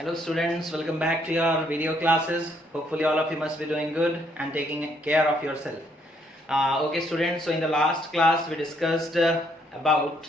Hello students, welcome back to your video classes. Hopefully all of you must be doing good and taking care of yourself. Okay students, so in the last class we discussed about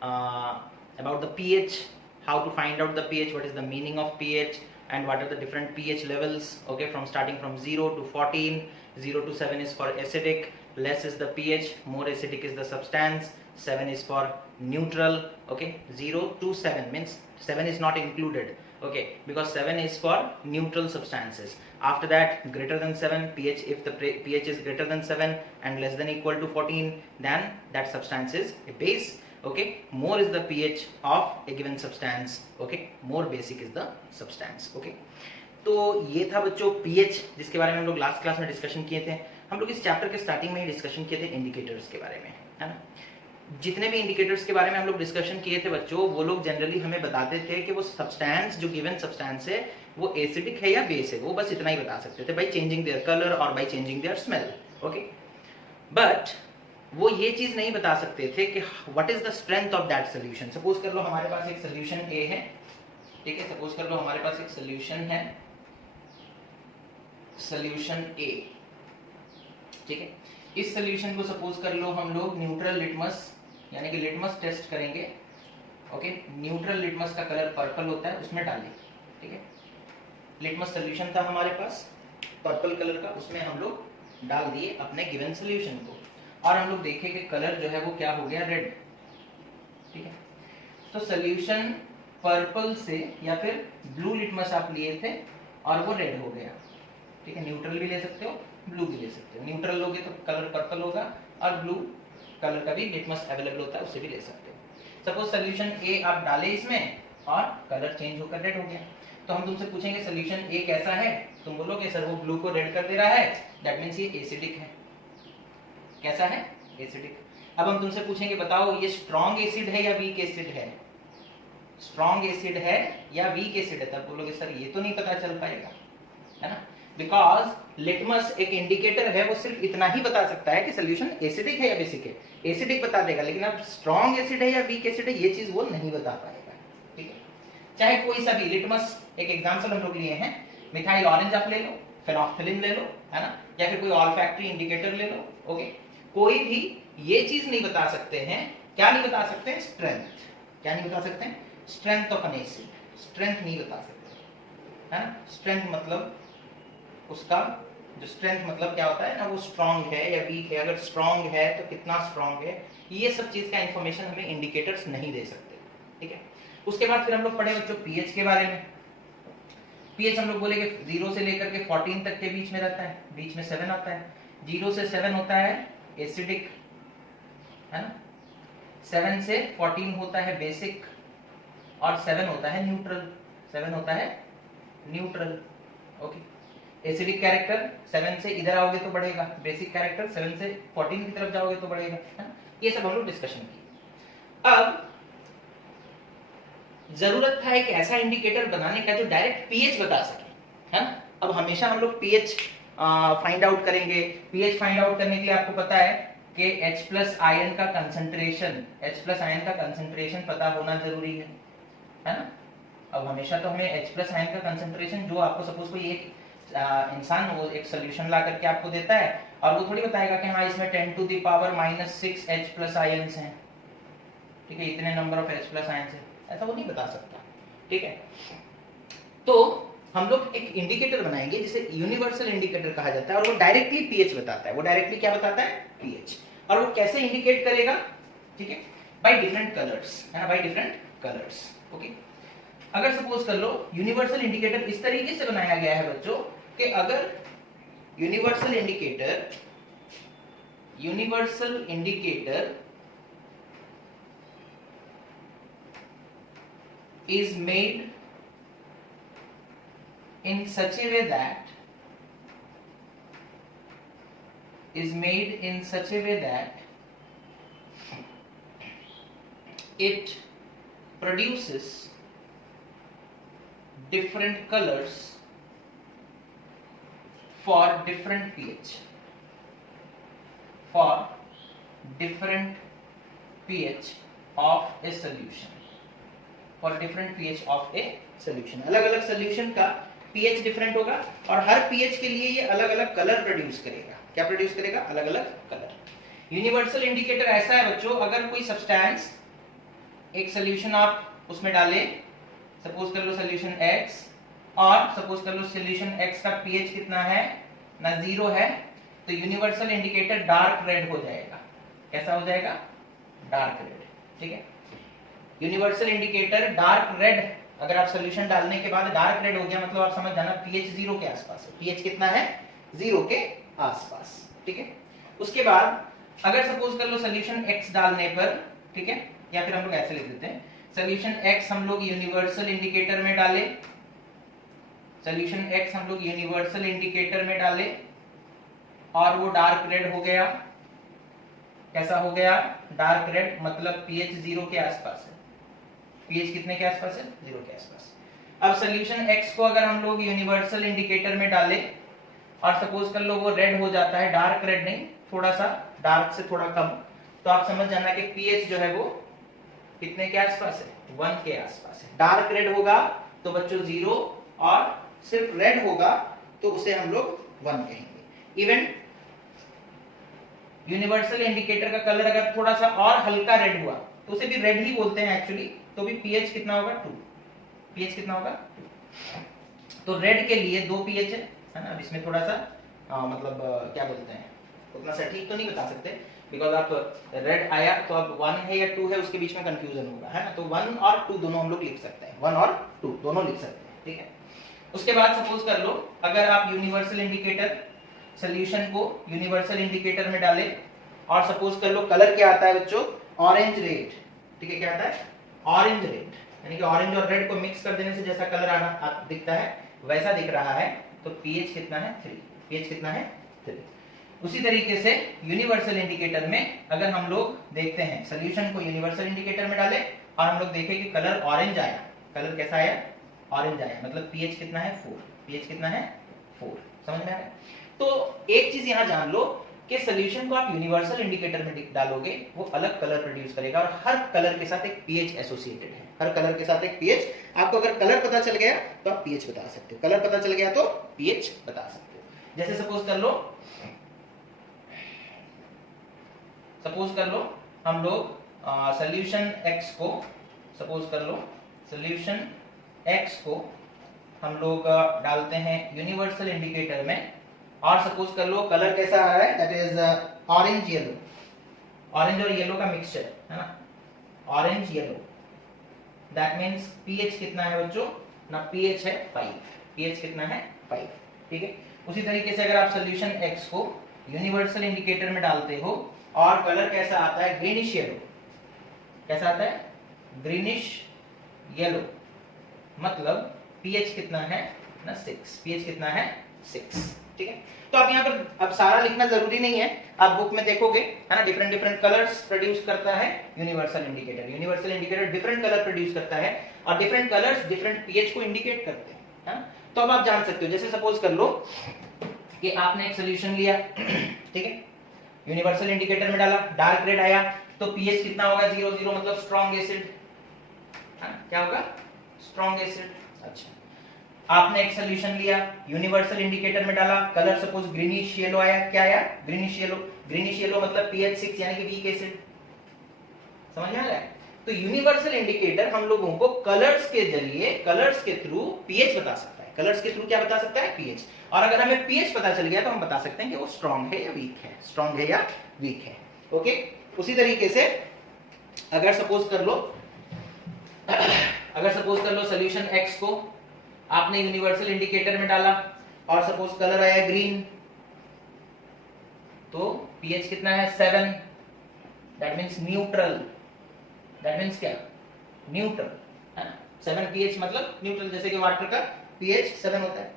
the pH, how to find out the pH, what is the meaning of pH and what are the different pH levels, okay, from starting from 0 to 14. 0 to 7 is for acidic, less is the pH, more acidic is the substance, 7 is for neutral, okay. 0 to 7 means 7 is not included, okay, because 7 is for neutral substances. After that, greater than 7 pH, if the pH is greater than 7 and less than equal to 14, then that substance is a base, okay. More is the pH of a given substance, okay, more basic is the substance, okay. तो ये था बच्चों pH, जिसके बारे में हम लोग last class में डिस्कशन किए थे. हम लोग इस चैप्टर के स्टार्टिंग में ही डिस्कशन किए थे इंडिकेटर्स के बारे में, है ना. जितने भी इंडिकेटर्स के बारे में हम लोग डिस्कशन किए थे बच्चों, वो लोग जनरली हमें बताते थे कि वो सब्सटेंस, जो गिवन सब्सटेंस है वो एसिडिक है या बेस है, वो बस इतना ही बता सकते थे, बाय चेंजिंग देयर कलर और by changing their smell, okay. But वो ये चीज नहीं बता सकते थे कि what is the strength of that solution. Suppose कर लो हमारे पास एक सोल्यूशन ए है, ठीक है. सपोज कर लो हमारे पास एक सोल्यूशन है, सोल्यूशन ए, ठीक है. इस सोल्यूशन को सपोज कर लो हम लोग न्यूट्रल लिटमस यानी कि लिटमस टेस्ट करेंगे, ओके. न्यूट्रल लिटमस का कलर पर्पल होता है, उसमें डालें, ठीक है. लिटमस सोल्यूशन था हमारे पास पर्पल कलर का, उसमें हम लोग डाल दिए अपने गिवन सोल्यूशन को और हम लोग देखें कि कलर जो है वो क्या हो गया, रेड, ठीक है. तो सोल्यूशन पर्पल से या फिर ब्लू लिटमस आप लिए थे और वो रेड हो गया, ठीक है. न्यूट्रल भी ले सकते हो, ब्लू भी ले सकते हो. न्यूट्रल लोगे तो कलर पर्पल होगा और ब्लू कलर का भी लिटमस अवेलेबल होता है, उससे भी ले सकते हो. सपोज सोल्यूशन ए आप डाले इसमें और कलर चेंज होकर रेड हो गया, तो हम तुमसे पूछेंगे सोल्यूशन ए कैसा है, तुम बोलोगे सर वो ब्लू को रेड कर दे रहा है, दैट मींस ये एसिडिक है. कैसा है, एसिडिक. अब हम तुमसे पूछेंगे बताओ ये स्ट्रॉन्ग एसिड है या वीक एसिड है, स्ट्रॉन्ग एसिड है या वीक एसिड है, तब बोलोगे सर ये तो नहीं पता चल पाएगा, है ना. बिकॉज लिटमस एक इंडिकेटर है, वो सिर्फ इतना ही बता सकता है कि सोल्यूशन एसिडिक है या बेसिक है. एसिडिक बता देगा, लेकिन अब स्ट्रॉन्ग एसिड है या वीक एसिड है ये चीज वो नहीं बता पाएगा, ठीक है. चाहे कोई सा भी लिटमस, एक एग्जांपल हम लोग लिए हैं, मिथाइल ऑरेंज आप ले लो, फेनोल्फथालीन ले लो, है ना, या फिर कोई ऑल्फैक्टरी इंडिकेटर ले लो, ओके. कोई भी ये चीज नहीं बता सकते हैं, क्या नहीं बता सकते हैं, स्ट्रेंथ. क्या नहीं बता सकते हैं, strength of N acid. Strength नहीं बता सकते, है ना. स्ट्रेंथ मतलब उसका जो स्ट्रेंथ मतलब क्या होता है ना, वो स्ट्रांग है या वीक है. अगर स्ट्रांग है तो कितना स्ट्रांग है, ये सब चीज का इंफॉर्मेशन हमें इंडिकेटर्स नहीं दे सकते, ठीक है. उसके बाद फिर हम लोग पढ़े बच्चों पीएच के बारे में. पीएच हम लोग बोले कि 0 से लेकर के 14 तक के बीच में रहता है, बीच में 7 आता है. 0 से 7 होता है एसिडिक, है ना. 7 से 14 होता है बेसिक और 7 होता है न्यूट्रल. 7 होता है न्यूट्रल, ओके. एसिडिक कैरेक्टर 7 से इधर आओगे तो बढ़ेगा, बेसिक कैरेक्टर 7 से 14 की तरफ जाओगे तो बढ़ेगा, है ना. ये सब हम लोग डिस्कशन की. अब जरूरत था एक ऐसा इंडिकेटर बनाने का जो डायरेक्ट पीएच बता सके, है ना. अब हमेशा हम लोग पीएच फाइंड आउट करेंगे. पीएच फाइंड आउट करने के लिए आपको पता है कि H+ आयन का कंसंट्रेशन, H+ आयन का कंसंट्रेशन पता होना जरूरी है ना. अब हमेशा तो हमें H+ आयन का कंसंट्रेशन, जो आपको सपोज कोई एक इंसान वो एक सोल्यूशन ला करके आपको देता है और वो थोड़ी बताएगा कि हाँ इसमें 10⁻⁻⁶ H+ आयंस हैं, ठीक है, इतने नंबर ऑफ H+ आयंस हैं, ऐसा वो नहीं बता सकता, ठीक है. तो हम लोग एक इंडिकेटर बनाएंगे जिसे यूनिवर्सल इंडिकेटर कहा जाता है और वो डायरेक्टली पीएच बताता है. वो डायरेक्टली क्या बताता है, पीएच. और वो कैसे इंडिकेट करेगा, ठीक है, बाय डिफरेंट कलर्स, है ना, बाय डिफरेंट कलर्स, ओके. अगर सपोज कर लो यूनिवर्सल इंडिकेटर इस तरीके से बनाया गया है बच्चों कि अगर universal indicator is made in such a way that it produces different colors for different pH, of a solution, for different pH of a solution. अलग अलग सोल्यूशन का पीएच डिफरेंट होगा और हर पीएच के लिए ये अलग अलग कलर प्रोड्यूस करेगा। क्या प्रोड्यूस करेगा? अलग अलग कलर। यूनिवर्सल इंडिकेटर ऐसा है बच्चों, अगर कोई सब्सटेंस एक सोल्यूशन आप उसमें डाले, सपोज कर लो सोल्यूशन X, और सपोज कर लो सोल्यूशन X का पीएच कितना है ना 0 है, तो यूनिवर्सल इंडिकेटर डार्क रेड हो जाएगा। कैसा हो जाएगा? Dark red. ठीक है, यूनिवर्सल इंडिकेटर डार्क रेड, अगर आप सोल्यूशन डालने के बाद डार्क रेड हो गया मतलब आप समझ जाना पीएच 0 के आसपास है। पीएच कितना है? 0 के आसपास। ठीक है, उसके बाद अगर सपोज कर लो सोल्यूशन X डालने पर, ठीक है, या फिर हम लोग ऐसे लिख देते हैं, सोल्यूशन X हम लोग यूनिवर्सल इंडिकेटर में डाले, सोल्यूशन X हम लोग यूनिवर्सल इंडिकेटर में डाले और वो डार्क रेड हो गया। कैसा हो गया? डार्क रेड, मतलब पीएच 0 के आसपास है। पीएच कितने के आसपास है? 0 के आसपास। अब सोल्यूशन X को अगर हम लोग यूनिवर्सल इंडिकेटर में डाले और सपोज कर लो वो रेड हो जाता है, डार्क रेड नहीं, थोड़ा सा डार्क से थोड़ा कम, तो आप समझ जाना कि पीएच जो है वो कितने के आसपास है? 1 के आसपास है। डार्क रेड होगा तो बच्चों 0 और सिर्फ रेड होगा तो उसे हम लोग 1 कहेंगे। इवन यूनिवर्सल इंडिकेटर का कलर अगर थोड़ा सा और हल्का रेड हुआ तो उसे भी रेड ही बोलते हैं एक्चुअली, तो भी पीएच कितना होगा? 2। पीएच कितना होगा? 2। तो रेड के लिए 2 पीएच है ना। अब इसमें थोड़ा सा मतलब क्या बोलते हैं, उतना सटीक तो नहीं बता सकते, बिकॉज आप रेड आया तो अब 1 है या 2 है उसके बीच में कंफ्यूजन होगा, है ना। तो 1 और 2 दोनों हम लोग लिख सकते हैं, 1 और 2 दोनों लिख सकते हैं। ठीक है, उसके बाद सपोज कर लो अगर आप यूनिवर्सल इंडिकेटर सोल्यूशन को यूनिवर्सल इंडिकेटर में डाले और सपोज कर लो कलर क्या आता है बच्चों? Orange red. ठीक है, क्या आता है? ऑरेंज रेड, यानी कि ऑरेंज और रेड को मिक्स कर देने से जैसा कलर आना दिखता है वैसा दिख रहा है, तो पीएच कितना है? 3। पीएच कितना है? 3। उसी तरीके से यूनिवर्सल इंडिकेटर में अगर हम लोग देखते हैं सोल्यूशन को यूनिवर्सल इंडिकेटर में डाले और हम लोग देखें कि कलर ऑरेंज आया, कलर कैसा आया? ऑरेंज आया, मतलब पीएच कितना है? 4। पीएच कितना है? 4। समझ में आ रहा है? तो एक चीज यहां जान लो कि सोल्यूशन को आप यूनिवर्सल इंडिकेटर में डालोगे वो अलग कलर प्रोड्यूस करेगा और हर कलर के साथ एक पीएच एसोसिएटेड है। हर कलर के साथ एक पीएच, आपको अगर कलर पता चल गया तो आप पीएच बता सकते हो, कलर पता चल गया तो पीएच बता सकते हो। जैसे सपोज कर लो हम लोग सोल्यूशन X को, सपोज कर लो सोल्यूशन X को हम लोग डालते हैं यूनिवर्सल इंडिकेटर में और सपोज कर लो कलर कैसा आ रहा है? That is orange yellow, orange और येलो का मिक्सचर है ना, orange yellow. That means pH कितना है बच्चों? ना पीएच है 5। पीएच कितना है? 5। ठीक है, उसी तरीके से अगर आप सोल्यूशन X को यूनिवर्सल इंडिकेटर में डालते हो और कलर कैसा आता है? Greenish yellow. कैसा आता है? ग्रीनिश येलो, मतलब पीएच कितना है? ना 6। पीएच कितना है? 6। ठीक है, तो आप यहाँ पर अब सारा लिखना जरूरी नहीं है, आप बुक में देखोगे है ना, डिफरेंट डिफरेंट कलर्स प्रोड्यूस करता है universal indicator. Universal indicator different colour produce करता है और डिफरेंट कलर्स डिफरेंट पीएच को इंडिकेट करते हैं, है ना। तो अब आप जान सकते हो, जैसे सपोज कर लो कि आपने एक सोल्यूशन लिया, ठीक है, यूनिवर्सल इंडिकेटर में डाला, डार्क रेड आया, तो पीएच कितना होगा? 0 0, मतलब स्ट्रॉन्ग एसिड। क्या होगा? Strong acid. अच्छा, आपने एक सोल्यूशन लिया, यूनिवर्सल इंडिकेटर में डाला, कलर सपोज ग्रीनिश येलो आया। क्या आया? Greenish yellow. ग्रीनिश येलो मतलब पीएच 6 यानी कि वीक एसिड। समझ में आ रहा है? तो यूनिवर्सल इंडिकेटर हम लोगों को कलर्स के जरिए, कलर्स के थ्रू पीएच बता सकता है। कलर्स के थ्रू क्या बता सकता है? पीएच। और अगर हमें पीएच पता चल गया तो हम बता सकते हैं कि वो स्ट्रॉन्ग है या वीक है, स्ट्रॉन्ग है या वीक है। ओके, उसी तरीके से अगर सपोज कर लो सोल्यूशन X को आपने यूनिवर्सल इंडिकेटर में डाला और सपोज कलर आया ग्रीन, तो पीएच कितना है? 7। That means neutral. That means क्या? न्यूट्रल, है ना। 7 पीएच मतलब न्यूट्रल, जैसे कि वाटर का पीएच 7 होता है।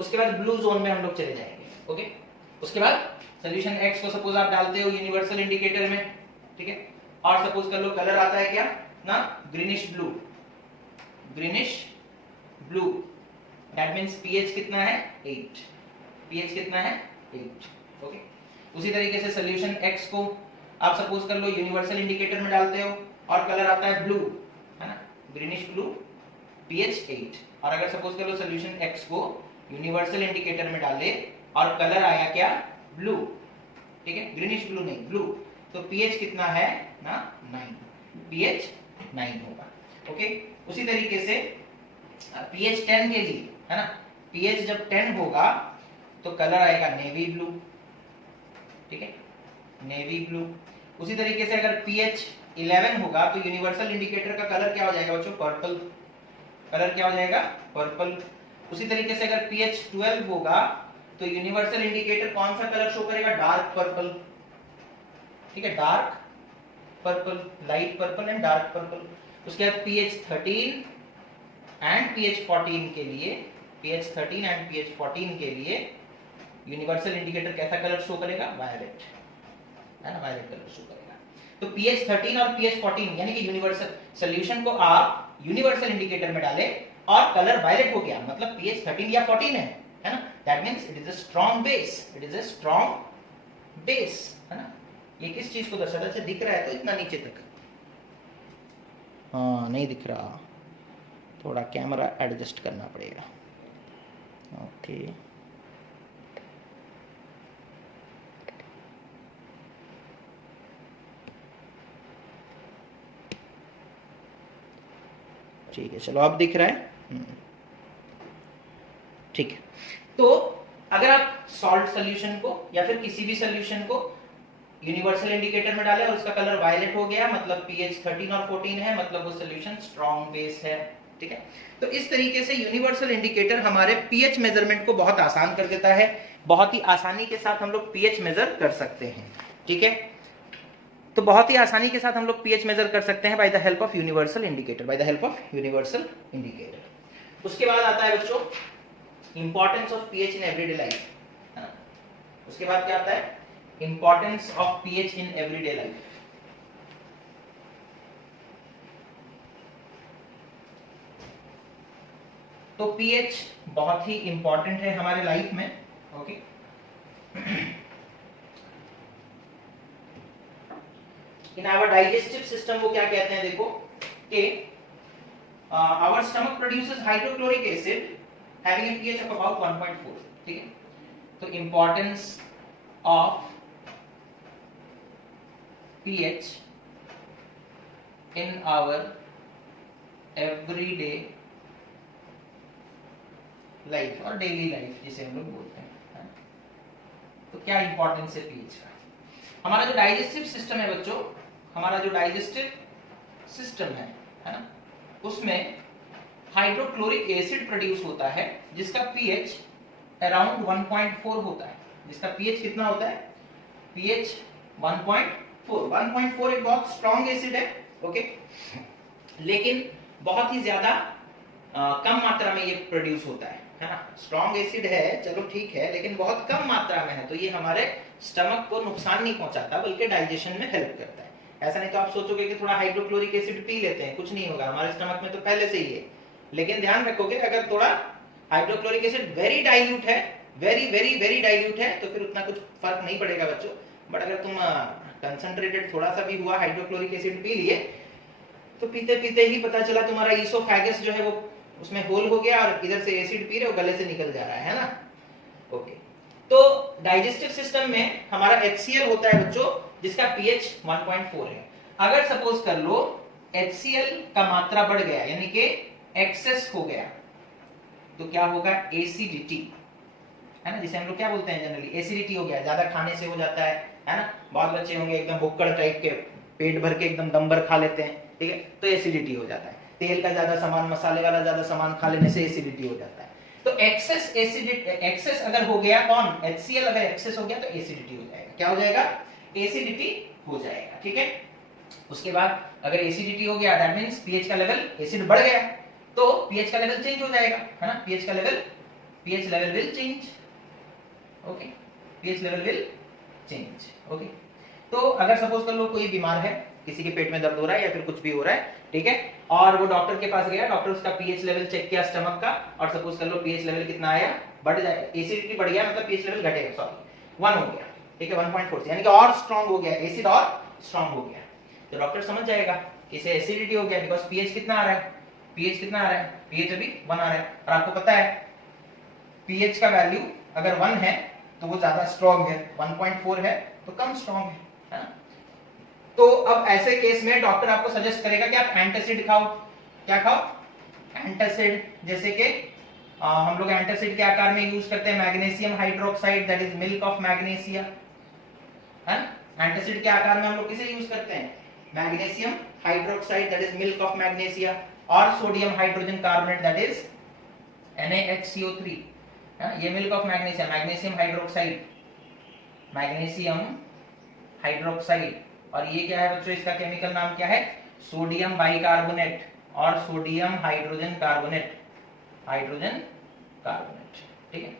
उसके बाद ब्लू जोन में हम लोग चले जाएंगे। ओके, उसके बाद सोल्यूशन X को सपोज आप डालते हो यूनिवर्सल इंडिकेटर में, ठीक है, और सपोज कर लो कलर आता है क्या ना? Greenish blue. Greenish blue, that means pH कितना है? 8। पीएच कितना है? 8। ओके, उसी तरीके से सोल्यूशन X को आप सपोज कर लो यूनिवर्सल इंडिकेटर में डालते हो और कलर आता है ब्लू, है ना, ग्रीनिश ब्लू, pH 8। और अगर सपोज कर लो सोल्यूशन X को यूनिवर्सल इंडिकेटर में डाले और कलर आया क्या, ब्लू, ठीक है, ग्रीनिश ब्लू नहीं, ब्लू, तो pH कितना है ना, 9, pH 9 होगा। ओके, उसी तरीके से pH 10 के लिए है ना, pH जब 10 होगा तो कलर आएगा नेवी ब्लू, ठीक है, नेवी ब्लू। उसी तरीके से अगर pH 11 होगा तो यूनिवर्सल इंडिकेटर का कलर क्या हो जाएगा बच्चों, पर्पल, कलर क्या हो जाएगा, पर्पल। उसी तरीके से अगर pH 12 होगा तो यूनिवर्सल इंडिकेटर कौन सा कलर शो करेगा, डार्क पर्पल, ठीक है, dark purple, light purple and dark purple. उसके बाद pH 13 एंड pH 14 के लिए, pH 13 एंड pH 14 के लिए यूनिवर्सल इंडिकेटर कैसा कलर शो करेगा, वायलेट, है ना, वायलेट कलर शो करेगा। तो pH 13 और pH 14 यानी कि यूनिवर्सल सॉल्यूशन को आप यूनिवर्सल इंडिकेटर में डालें और कलर वायलेट हो गया, मतलब pH 13 या 14 है ना, that means it is a strong base, it is a strong base, है ना। ये किस चीज को दर्शाता है, दिख रहा है तो इतना नीचे तक, हाँ नहीं दिख रहा, थोड़ा कैमरा एडजस्ट करना पड़ेगा। ओके, ठीक है, चलो अब दिख रहा है, ठीक है। तो अगर आप सॉल्ट सॉल्यूशन को या फिर किसी भी सॉल्यूशन को यूनिवर्सल इंडिकेटर में डालें और उसका कलर वायलेट हो गया, मतलब pH 13 और 14 है, मतलब वो सॉल्यूशन स्ट्रॉन्ग बेस है, ठीक है। तो इस तरीके से यूनिवर्सल इंडिकेटर हमारे pH मेजरमेंट को बहुत आसान कर देता है, बहुत ही आसानी के साथ हम लोग pH मेजर कर सकते हैं, ठीक है। तो बहुत ही आसानी के साथ हम लोग pH मेजर कर सकते हैं by the help of universal indicator, by the help of universal indicator. उसके बाद आता है बच्चों importance of pH in everyday life, है ना। उसके बाद क्या आता है, importance of pH in everyday life. तो pH बहुत ही इंपॉर्टेंट है हमारे लाइफ में, okay. In our digestive system वो क्या कहते हैं, देखो कि our stomach produces hydrochloric acid having a pH of about 1.4, ठीक है। तो importance of pH in our everyday life और डेली लाइफ जिसे हम लोग बोलते हैं। तो क्या इंपॉर्टेंस है pH का, हमारा जो डाइजेस्टिव सिस्टम है बच्चों, हमारा जो डाइजेस्टिव सिस्टम है ना, उसमें हाइड्रोक्लोरिक एसिड प्रोड्यूस होता है जिसका pH अराउंड 1.4 होता है, जिसका pH कितना होता है, pH 1.4 एक बहुत स्ट्रॉन्ग एसिड है, ओके, लेकिन बहुत ही ज्यादा कम मात्रा में ये प्रोड्यूस होता है ना। स्ट्रॉन्ग एसिड है, चलो ठीक है, लेकिन बहुत कम मात्रा में है, तो ये हमारे स्टमक को नुकसान नहीं पहुंचाता बल्कि डाइजेशन में हेल्प करता है। ऐसा नहीं तो आप सोचोगे कि थोड़ा हाइड्रोक्लोरिक एसिड पी लेते हैं, कुछ नहीं होगा, हमारे स्टमक में तो पहले से ही है। लेकिन ध्यान रखोगे अगर थोड़ा हाइड्रोक्लोरिक एसिड वेरी डाइल्यूट है, वेरी वेरी वेरी डाइल्यूट है, तो फिर उतना कुछ फर्क नहीं पड़ेगा बच्चों। बट अगर तुम कंसंट्रेटेड थोड़ा सा भी हुआ हाइड्रोक्लोरिक एसिड पी लिए, तो पीते पीते ही पता चला तुम्हारा ईसोफेगस जो है वो उसमें होल हो गया और इधर से एसिड पी रहे हो, गले से निकल जा रहा है ना, ओके। तो डाइजेस्टिव सिस्टम में हमारा HCl होता है बच्चों जिसका pH 1.4 है। अगर सपोज कर लो HCl का मात्रा बढ़ गया यानी कि एक्सेस हो गया, तो क्या होगा, एसिडिटी, है ना, जिसे हम लोग क्या बोलते हैं जनरली, एसिडिटी हो गया, ज्यादा खाने से हो जाता है ना। बहुत बच्चे होंगे एकदम भुक्कड़ टाइप के, पेट भर के एकदम दम भर खा लेते हैं, ठीक है, तो एसिडिटी हो जाता है। तेल का ज्यादा सामान, मसाले वाला ज्यादा सामान खा लेने से एसिडिटी हो जाता है। तो एक्सेस एसिडिटी, एक्सेस अगर हो गया, कौन, HCl अगर एक्सेस हो गया तो एसिडिटी हो जाएगा, क्या हो जाएगा, एसिडिटी हो जाएगा, ठीक है। उसके बाद अगर एसिडिटी हो गया दैट मींस pH का लेवल, एसिड बढ़ गया तो pH का लेवल चेंज हो जाएगा, है ना, pH का level, pH level will change, okay, pH level will change, okay. तो अगर सपोज कर लो कोई बीमार है, किसी के पेट में दर्द हो रहा है या फिर कुछ भी हो रहा है, ठीक है, और वो डॉक्टर के पास गया, डॉक्टर उसका pH लेवल चेक किया स्टमक का, और सपोज कर लो pH लेवल कितना आया, बढ़ जाएगा, एसिडिटी बढ़ गया मतलब pH लेवल घटेगा, सॉरी 1 हो गया, ठीक है, 1.4 से, यानी कि और स्ट्रांग हो गया, एसिड और स्ट्रांग हो गया, तो डॉक्टर समझ जाएगा कि इसे एसिडिटी हो गया बिकॉज़ pH कितना आ रहा है, पीएच कितना आ रहा है, पीएच अभी 1 आ रहा है, और आपको पता है पीएच का वैल्यू अगर 1 है तो वो ज्यादा स्ट्रॉन्ग है, 1.4 है तो कम स्ट्रॉन्ग है ना? तो अब ऐसे केस में डॉक्टर आपको सजेस्ट करेगा कि आप एंटासिड खाओ। क्या खाओ? एंटासिड। जैसे कि हम लोग एंटासिड के आकार में यूज करते हैं magnesium hydroxide, that is milk of magnesia, है ना? एंटासिड के आकार में हम लोग किसे यूज करते हैं? Magnesium hydroxide, that is milk of magnesia, और sodium hydrogen carbonate, that is NaHCO3, ये milk of magnesium, magnesium hydroxide, magnesium hydroxide. और ये क्या है बच्चों, इसका केमिकल नाम क्या है? सोडियम बाइकार्बोनेट और sodium hydrogen carbonate, hydrogen carbonate. ठीक है,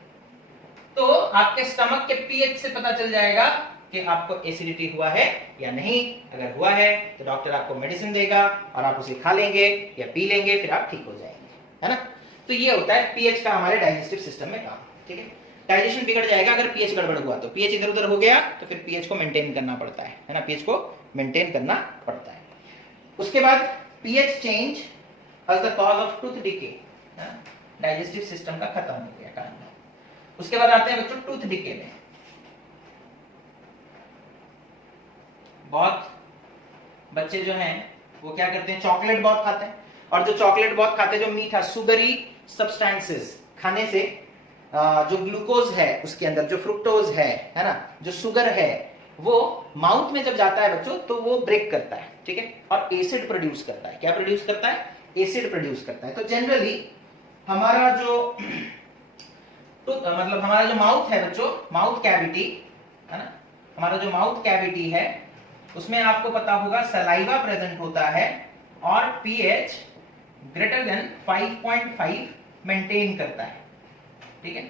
तो आपके स्टमक के पीएच से पता चल जाएगा कि आपको एसिडिटी हुआ है या नहीं। अगर हुआ है तो डॉक्टर आपको मेडिसिन देगा और आप उसे खा लेंगे या पी लेंगे, फिर आप ठीक हो जाएंगे, है ना? तो ये होता है पीएच का हमारे डाइजेस्टिव सिस्टम में काम। ठीक है, डाइजेशन बिगड़ जाएगा अगर पीएच गड़बड़ हुआ तो। पीएच इधर उधर हो गया तो फिर पीएच को मेंटेन करना पड़ता है ना? पीएच को मेंटेन करना पड़ता है। उसके बाद pH change as the cause of tooth decay, digestive system का खत्म हो गया कारण। उसके बाद आते हैं बच्चों टूथ डिके में। बहुत बच्चे जो हैं वो क्या करते हैं, चॉकलेट बहुत खाते हैं, और जो चॉकलेट बहुत खाते हैं, जो मीठा सुगरी सब्सटेंसेस खाने से जो ग्लूकोज है उसके अंदर, जो फ्रुक्टोज है ना, जो शुगर है, वो माउथ में जब जाता है बच्चों तो वो ब्रेक करता है, ठीक है, और एसिड प्रोड्यूस करता है। क्या प्रोड्यूस करता है? एसिड प्रोड्यूस करता है। तो जनरली हमारा जो मतलब हमारा जो माउथ है बच्चों, माउथ कैविटी है ना, हमारा जो माउथ कैविटी है उसमें आपको पता होगा सलाइवा प्रेजेंट होता है और पीएच ग्रेटर देन 5.5 मेंटेन करता है। ठीक है,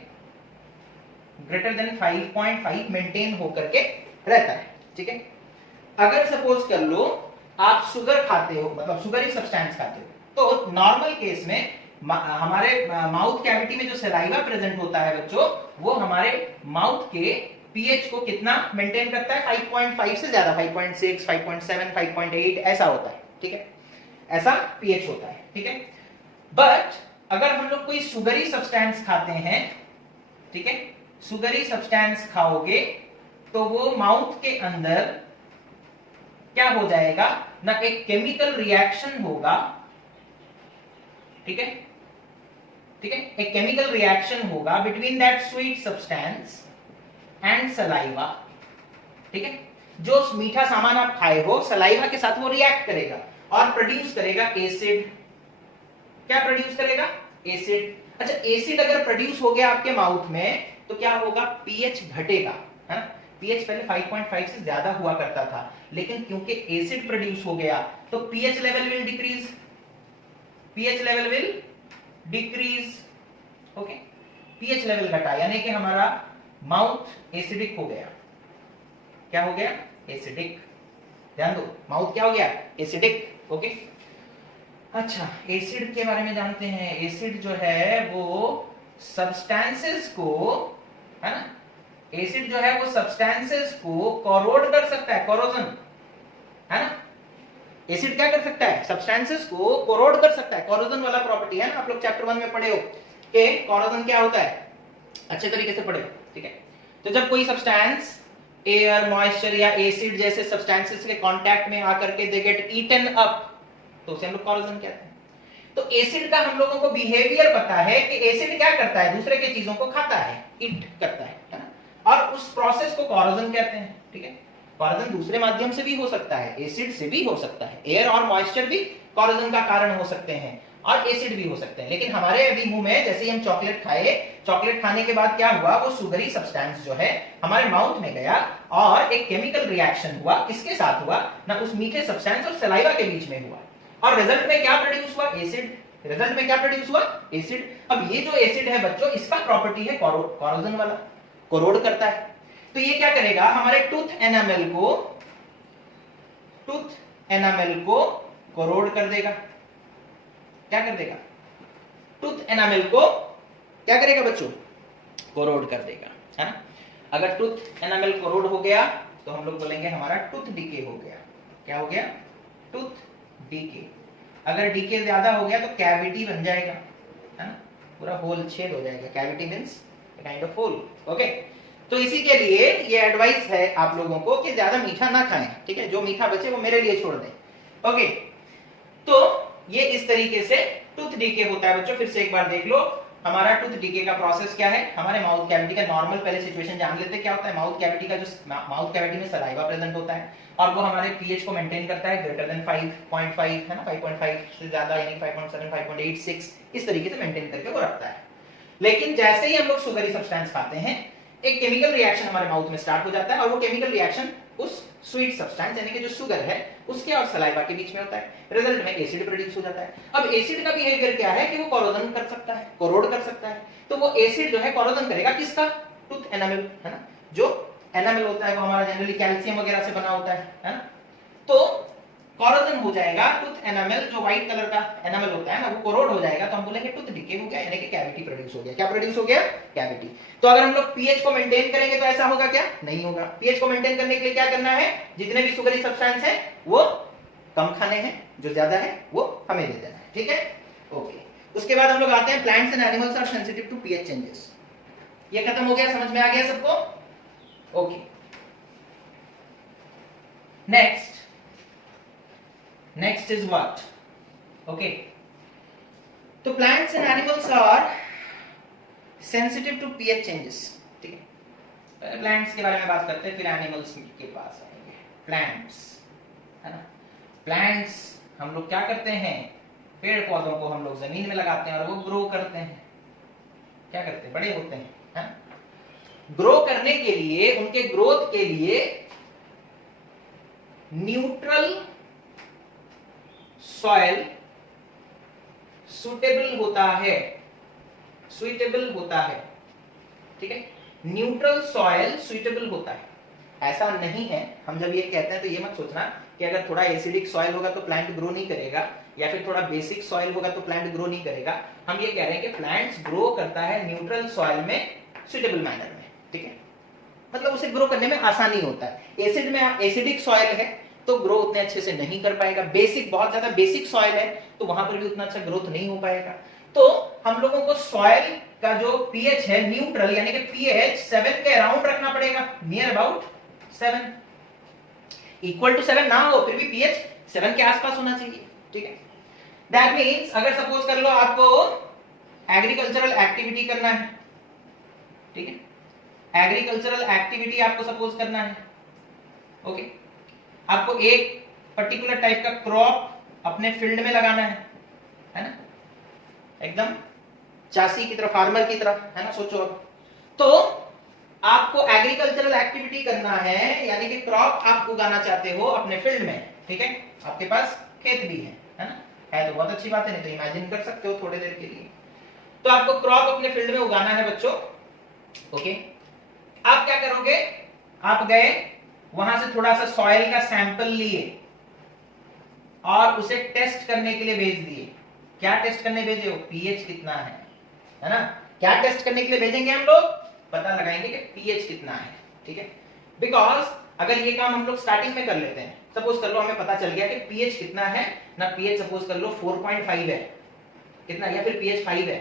ग्रेटर देन 5.5 मेंटेन होकर के रहता है। ठीक है, अगर सपोज कर लो आप शुगर खाते हो, मतलब शुगरी सब्सटेंस खाते हो, तो नॉर्मल केस में हमारे माउथ कैविटी में जो सलाइवा प्रेजेंट होता है बच्चों, वो हमारे माउथ के पीएच को कितना मेंटेन करता है? 5.5 से ज्यादा, 5.6, 5.7, 5.8 ऐसा होता है। ठीक है, ऐसा पीएच होता है। ठीक है, बट अगर हम लोग कोई सुगरी सब्सटेंस खाते हैं, ठीक है, सुगरी सब्सटेंस खाओगे तो वो माउथ के अंदर क्या हो जाएगा ना, एक केमिकल रिएक्शन होगा। ठीक है, ठीक है, एक केमिकल रिएक्शन होगा between that sweet substance and saliva. ठीक है, जो मीठा सामान आप खाए हो, सलाइवा के साथ वो रिएक्ट करेगा और प्रोड्यूस करेगा एसिड। क्या प्रोड्यूस करेगा? एसिड। अच्छा, एसिड अगर प्रोड्यूस हो गया आपके माउथ में तो क्या होगा? पीएच घटेगा, है ना? पीएच पहले 5.5 से ज्यादा हुआ करता था, लेकिन क्योंकि एसिड प्रोड्यूस हो गया तो pH level will decrease, pH level will decrease. Okay, pH level घटा, यानी कि हमारा माउथ एसिडिक हो गया। क्या हो गया? एसिडिक। ध्यान दो, माउथ क्या हो गया? एसिडिक। ओके, अच्छा, एसिड के बारे में जानते हैं। एसिड जो है वो सब्सटेंसेस को, है ना, एसिड जो है वो सब्सटेंसेस को कोरोड कर सकता है, कोरोजन, है ना। एसिड क्या कर सकता है? सब्सटेंसेस को कोरोड कर सकता है, कोरोजन वाला प्रॉपर्टी है ना, आप लोग चैप्टर 1 में पढ़े हो कि कोरोजन क्या होता है, अच्छे तरीके से पढ़े हो। ठीक है, तो जब कोई सब्सटेंस एयर, मॉइस्चर या एसिड जैसे सब्सटेंसेस के कांटेक्ट में आकर के दे गेट ईटन अप, तो उसे हम लोग कोरोजन कहते हैं। तो एसिड का हम लोगों को बिहेवियर पता है कि एसिड क्या करता है? दूसरे के चीजों को खाता है, ईट करता है ना, और उस प्रोसेस को कोरोजन कहते हैं। ठीक है, कोरोजन दूसरे माध्यम से भी हो सकता है, एसिड से भी हो सकता है, एयर और मॉइस्चर भी कोरोजन का कारण हो सकते हैं और एसिड भी हो सकते हैं। लेकिन हमारे अभी मुंह में जैसे ही हम चॉकलेट खाए, चॉकलेट खाने के बाद क्या हुआ? वो सुगरी सब्सटेंस जो है हमारे माउथ में गया और एक केमिकल रिएक्शन हुआ। किसके साथ हुआ? ना उस मीठे सब्सटेंस और सलाइवा के बीच में हुआ, और रिजल्ट में क्या प्रोड्यूस हुआ? एसिड। रिजल्ट में क्या प्रोड्यूस हुआ? एसिड। अब ये जो एसिड है बच्चों, इसका प्रॉपर्टी है कोरोजन वाला, कोरोड करता है। तो ये क्या करेगा? हमारे टूथ एनामेल को कोरोड कर देगा। क्या कर देगा? टूथ एनामेल को क्या करेगा बच्चों? कोरोड कर देगा, है ना। अगर टूथ एनामेल कोरोड हो गया तो हम लोग बोलेंगे हमारा टूथ डीके हो गया। क्या हो गया? Tooth decay. अगर डीके ज्यादा हो गया तो कैविटी बन जाएगा, है ना, पूरा होल छेद हो जाएगा। Cavity means kind of hole. Okay, तो इसी के लिए ये एडवाइस है आप लोगों को कि ज्यादा मीठा ना खाएं, ठीक है, जो मीठा बचे वो मेरे लिए छोड़ दें। ओके, तो ये इस तरीके से टूथ डीके होता है बच्चों। फिर से एक बार देख लो हमारा टूथ डीके का प्रोसेस क्या है। हमारे माउथ कैविटी का नॉर्मल पहले सिचुएशन जान लेते हैं क्या होता है। माउथ कैविटी का जो माउथ कैविटी में सलाइवा प्रेजेंट होता है और वो हमारे पीएच को मेंटेन करता है ग्रेटर देन 5.5, है ना, 5.5 से ज्यादा यानी 5.7, 5.8, 6 इस तरीके से मेंटेन करके वो रखता है। लेकिन जैसे ही हम लोग सुगरी सब्सटेंस खाते हैं एक केमिकल रिएक्शन हमारे माउथ में स्टार्ट हो जाता है और वो केमिकल रिएक्शन उस स्वीट सब्सटेंस यानी कि जो शुगर है उसके और सलाइवा के बीच में होता है। रिजल्ट में एसिड प्रोड्यूस हो जाता है। अब एसिड का बिहेवियर क्या है कि वो कोरोजन कर सकता है, कोरोड कर सकता है। तो वो एसिड जो है कोरोजन करेगा किसका, टूथ एनामेल, है ना। जो एनामेल होता है वो हमारा जनरली कैल्शियम वगैरह से बना होता है ना। तो कोरोजन हो जाएगा टूथ एनामेल, जो व्हाइट कलर का एनामेल होता है ना वो कोरोड हो जाएगा, तो हम बोलेंगे टूथ डिके हो गया यानी कि कैविटी प्रोड्यूस हो गया। क्या प्रोड्यूस हो गया, कैविटी। तो अगर हम लोग पीएच को मेंटेन करेंगे तो ऐसा होगा क्या, नहीं होगा। पीएच को मेंटेन करने के लिए क्या करना है, जितने भी सुगरी सब्सटेंस है वो कम खाने हैं, जो ज्यादा है वो हमें दे देना है, ठीक है। ओके, उसके बाद हम लोग आते हैं plants and animals are sensitive to pH changes. ये खत्म हो गया, समझ में आ गया सबको। Okay, next is what, okay, तो plants and animals are sensitive to pH changes, ठीक है। पहले plants के बारे में बात करते हैं फिर animals के पास आएंगे। plants, है ना, plants हम लोग क्या करते हैं, पेड़ पौधों को हम लोग जमीन में लगाते हैं और वो ग्रो करते हैं, क्या करते हैं, बड़े होते हैं, है ना। ग्रो करने के लिए, उनके ग्रोथ के लिए न्यूट्रल सॉइल सुटेबल होता है, सुइटेबल होता है, ठीक है। न्यूट्रल सॉइल सुइटेबल होता है। ऐसा नहीं है, हम जब ये कहते हैं तो ये मत सोचना कि अगर थोड़ा एसिडिक सॉइल होगा तो प्लांट ग्रो नहीं करेगा या फिर थोड़ा बेसिक सॉइल होगा तो प्लांट ग्रो नहीं करेगा। हम ये कह रहे हैं कि प्लांट्स ग्रो करता है न्यूट्रल सॉइल में सुइटेबल मैनर में, ठीक है। मतलब उसे ग्रो करने में आसानी होता है। एसिड में एसिडिक सॉइल है तो ग्रो उतने अच्छे से नहीं कर पाएगा। बेसिक, बहुत ज्यादा बेसिक सॉइल है तो वहां पर भी उतना अच्छा ग्रोथ नहीं हो पाएगा। तो हम लोगों को सॉइल का जो पीएच है न्यूट्रल यानी कि पीएच 7 के अराउंड रखना पड़ेगा, नियर अबाउट 7, इक्वल टू 7 ना हो फिर भी पीएच 7 के आसपास होना चाहिए, ठीक है। दैट मींस अगर सपोज कर लो आपको एग्रीकल्चरल एक्टिविटी करना है, ठीक है, एग्रीकल्चरल एक्टिविटी आपको सपोज करना है, ओके, आपको एक पर्टिकुलर टाइप का क्रॉप अपने फील्ड में लगाना है ना, एकदम चासी की तरह, फार्मर की तरह, है ना, सोचो अब। तो आपको एग्रीकल्चरल एक्टिविटी करना है यानी कि क्रॉप आप उगाना चाहते हो अपने फील्ड में, ठीक है, आपके पास खेत भी है ना, है तो बहुत अच्छी बात है, नहीं तो इमेजिन कर सकते हो थोड़ी देर के लिए। तो आपको क्रॉप अपने फील्ड में उगाना है बच्चों, ओके। आप क्या करोगे, आप गए वहां से थोड़ा सा सॉइल का सैंपल लिए और उसे टेस्ट करने के लिए भेज दिए। क्या टेस्ट करने भेजे हो, पीएच कितना है ना। क्या टेस्ट करने के लिए भेजेंगे हम लोग, पता लगाएंगे कि पीएच कितना है, ठीक है। बिकॉज अगर ये काम हम लोग स्टार्टिंग में कर लेते हैं, सपोज कर लो हमें पता चल गया कि पीएच कितना है ना, पीएच सपोज कर लो 4.5 है कितना, या फिर पीएच 5 है,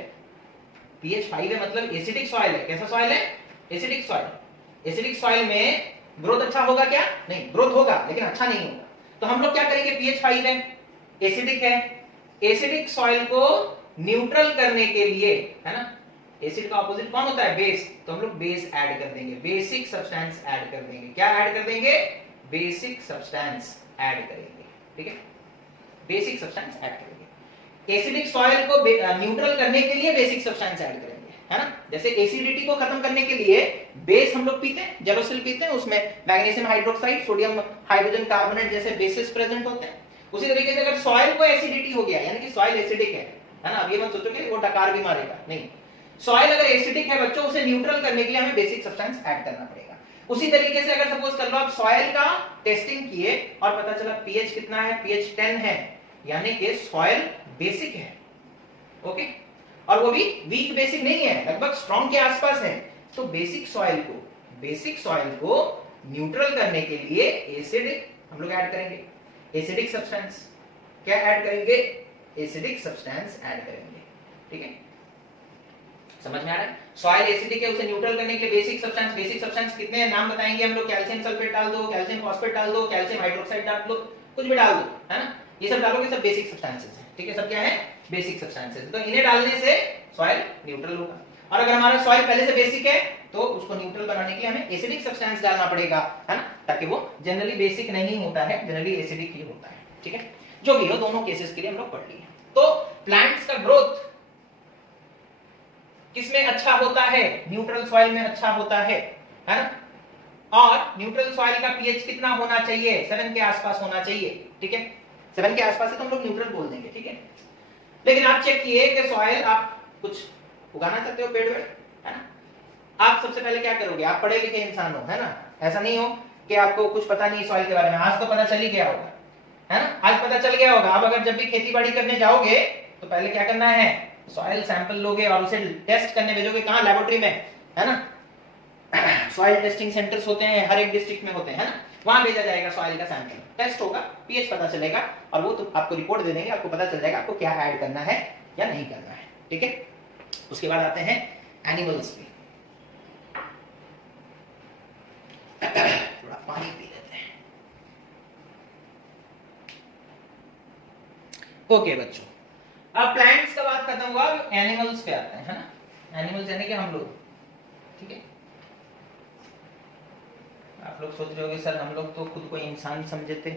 पीएच 5 है मतलब एसिडिक सॉइल है। कैसा सॉइल है, एसिडिक सॉइल। एसिडिक सॉइल में ग्रोथ अच्छा होगा क्या, नहीं, ग्रोथ होगा लेकिन अच्छा नहीं होगा। तो हम लोग क्या करेंगे, पीएच 5 है, एसिडिक है, एसिडिक सॉइल को न्यूट्रल करने के लिए, है ना, एसिड का ऑपोजिट कौन होता है, बेस, तो हम लोग बेस ऐड कर देंगे, बेसिक सब्सटेंस ऐड कर देंगे। क्या ऐड कर देंगे, बेसिक सब्सटेंस ऐड करेंगे, ठीक है, बेसिक सब्सटेंस ऐड करेंगे। एसिडिक सॉइल को न्यूट्रल करने के लिए बेसिक सब्सटेंस ऐड करेंगे, है ना। जैसे एसिडिटी को खत्म करने के लिए बेस हम लोग पीते हैं, जेलोसिल पीते हैं, उसमें magnesium hydroxide, sodium hydrogen carbonate जैसे बेसिस प्रेजेंट होते हैं। उसी तरीके से अगर सॉइल को एसिडिटी हो गया यानी कि सॉइल एसिडिक है ना, अब ये मत सोचो कि वो डकार भी मारेगा, नहीं, सॉइल अगर एसिडिक है बच्चों, उसे न्यूट्रल करने के लिए हमें बेसिक सब्सटेंस ऐड करना पड़ेगा। उसी तरीके से अगर सपोज कर लो आप सॉइल का टेस्टिंग किए और पता चला पीएच कितना है, पीएच 10 है, यानी कि सॉइल बेसिक है, ओके, और वो भी वीक बेसिक नहीं है, लगभग स्ट्रॉन्ग के आसपास है। तो बेसिक सॉइल को न्यूट्रल करने के लिए एसिड हम लोग ऐड करेंगे, एसिडिक सब्सटेंस। क्या ऐड करेंगे, एसिडिक सब्सटेंस ऐड करेंगे, ठीक है, समझ में आ रहा है। सॉइल एसिडिक है, उसे न्यूट्रल करने के लिए बेसिक सब्सटेंस कितने हैं नाम बताएंगे हम लोग। कैल्शियम सल्फेट डाल दो, कैल्शियम फॉस्फेट डाल दो, कैल्शियम हाइड्रोक्साइड डाल दो, कुछ भी डाल दो, है ना, ये सब डालोगे, सब बेसिक सब्सटेंसेस हैं, ठीक है, सब क्या है, बेसिक सब्सटेंसेस। तो इन्हें डालने से सॉइल न्यूट्रल होगा। और अगर हमारा सॉइल पहले से बेसिक है तो उसको न्यूट्रल बनाने के लिए हमें एसिडिक सब्सटेंस डालना पड़ेगा, है ना, ताकि वो जनरली बेसिक नहीं होता है, जनरली एसिडिक ही होता है, ठीक है। जो भी हो, दोनों केसेस के लिए हम लोग पढ़ लिए। तो प्लांट्स का ग्रोथ किसमें अच्छा होता है, न्यूट्रल सॉइल में अच्छा होता है ना। और न्यूट्रल सॉइल का पीएच कितना होना चाहिए, 7 के आसपास होना चाहिए, ठीक है, 7 के आसपास है तो हम लोग न्यूट्रल बोल देंगे, ठीक है। लेकिन आप चेक किए कि सॉइल आप कुछ उगाना चाहते हो, पेड़ वेड़, है ना, आप सबसे पहले क्या करोगे, आप पढ़े लिखे इंसान हो, है ना, ऐसा नहीं हो कि आपको कुछ पता नहीं सॉइल के बारे में। आज तो पता चल ही गया होगा, है ना, आज पता चल गया होगा। अब अगर जब भी खेती बाड़ी करने जाओगे तो पहले क्या करना है, सॉइल सैंपल लोगे और उसे टेस्ट करने भेजोगे, कहां, लेबोरेटरी में, है ना। सॉइल टेस्टिंग सेंटर्स होते हैं, हर एक डिस्ट्रिक्ट में होते हैं, है ना, वहां भेजा जाएगा सॉइल का सैंपल, टेस्ट होगा, पीएच पता चलेगा और वो तो आपको रिपोर्ट दे देंगे, आपको पता चल जाएगा आपको क्या ऐड करना है या नहीं करना है, ठीक है। उसके बाद आते हैं एनिमल्स पे। थोड़ा पानी पी लेते हैं। ओके बच्चों, अब प्लांट्स का बात खत्म हुआ, एनिमल्स पे आते हैं, है ना। एनिमल्स यानी कि हम लोग, ठीक है। आप लोग सोच रहे होंगे सर हम लोग तो खुद को इंसान समझे थे,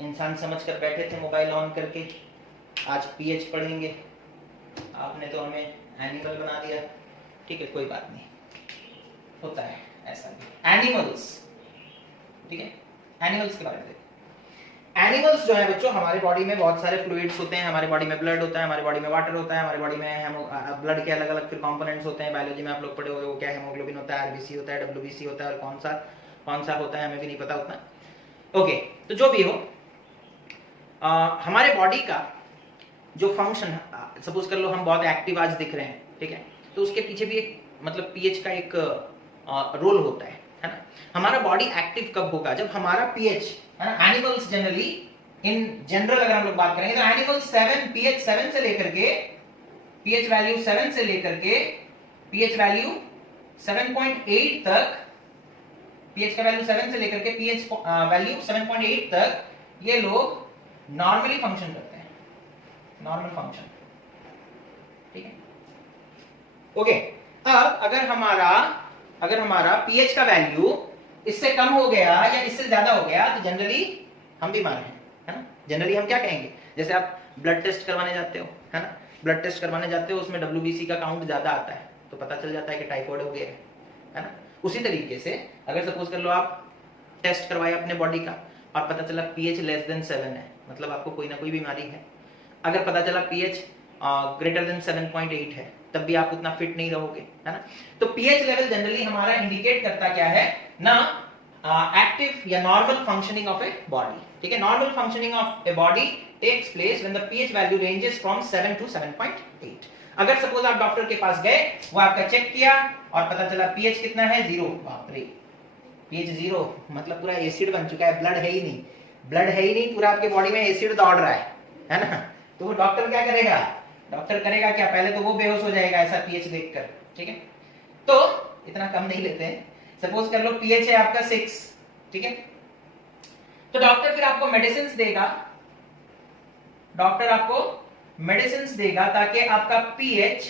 इंसान समझकर बैठे थे मोबाइल ऑन करके, आज पीएच पढ़ेंगे, आपने तो हमें एनिमल बना दिया, ठीक है, कोई बात नहीं, होता है ऐसा भी। एनिमल्स, ठीक है, एनिमल्स के बारे में। एनिमल्स जो है बच्चों, हमारे बॉडी में बहुत सारे फ्लूइड्स होते हैं, हमारे बॉडी में ब्लड होता है, हमारे बॉडी में वाटर होता है, हमारे बॉडी में ब्लड के अलग अलग फिर कंपोनेंट्स होते हैं, बायोलॉजी में आप लोग पढ़े होंगे वो क्या है, हेमोग्लोबिन होता है, आरबीसी होता है, डब्ल्यूबीसी होता है, और कौन सा होता है हमें भी नहीं पता उतना। ओके, तो जो भी हो, हमारे बॉडी का जो फंक्शन, सपोज कर लो हम बहुत एक्टिव आज दिख रहे हैं, ठीक है, तो उसके पीछे भी एक मतलब पीएच का एक रोल होता है ना। हमारा बॉडी एक्टिव कब होगा, जब हमारा पीएच, है ना। एनिमल्स जनरली, इन जनरल अगर हम लोग बात करेंगे तो एनिमल्स 7 पीएच 7 से लेकर के पीएच वैल्यू 7 से लेकर के पीएच वैल्यू 7.8 तक, पीएच का वैल्यू 7 से लेकर के पीएच वैल्यू 7.8 तक ये लोग नॉर्मली फंक्शन करते हैं, नॉर्मल फंक्शन, ठीक है। ओके, अब अगर हमारा पीएच का वैल्यू इससे कम हो गया या इससे ज्यादा हो गया तो जनरली हम बीमार हैं, है ना। जनरली हम क्या कहेंगे, जैसे आप ब्लड टेस्ट करवाने जाते हो, है ना, ब्लड टेस्ट करवाने जाते हो, उसमें डब्ल्यूबीसी का काउंट ज्यादा आता है तो पता चल जाता है कि टाइफाइड हो गया है ना। उसी तरीके से अगर सपोज कर लो आप टेस्ट करवाए अपने बॉडी का और पता चला पीएच लेस देन 7 है, मतलब आपको कोई ना कोई बीमारी है। अगर पता चला पीएच ग्रेटर देन 7.8 है, तब भी आप उतना फिट नहीं रहोगे, है ना। तो पीएच लेवल जनरली हमारा इंडिकेट करता क्या है ना, एक्टिव या normal functioning of a body, ठीक है। Normal functioning of a body takes place when the pH value ranges from 7 to 7.8। अगर सपोज आप डॉक्टर के पास गए, वो आपका चेक किया और पता चला पीएच कितना है, 0, बाप रे, पीएच 0 मतलब पूरा एसिड बन चुका है, ब्लड है ही नहीं, ब्लड है ही नहीं, पूरा आपके बॉडी में एसिड दौड़ रहा है ना। तो वो डॉक्टर क्या करेगा, डॉक्टर करेगा क्या, पहले तो वो बेहोश हो जाएगा ऐसा पीएच देखकर, ठीक है। तो इतना कम नहीं लेते हैं, सपोज कर लो पीएच है आपका 6, ठीक है, तो डॉक्टर फिर आपको मेडिसिन देगा, डॉक्टर आपको मेडिसिन देगा ताकि आपका पीएच,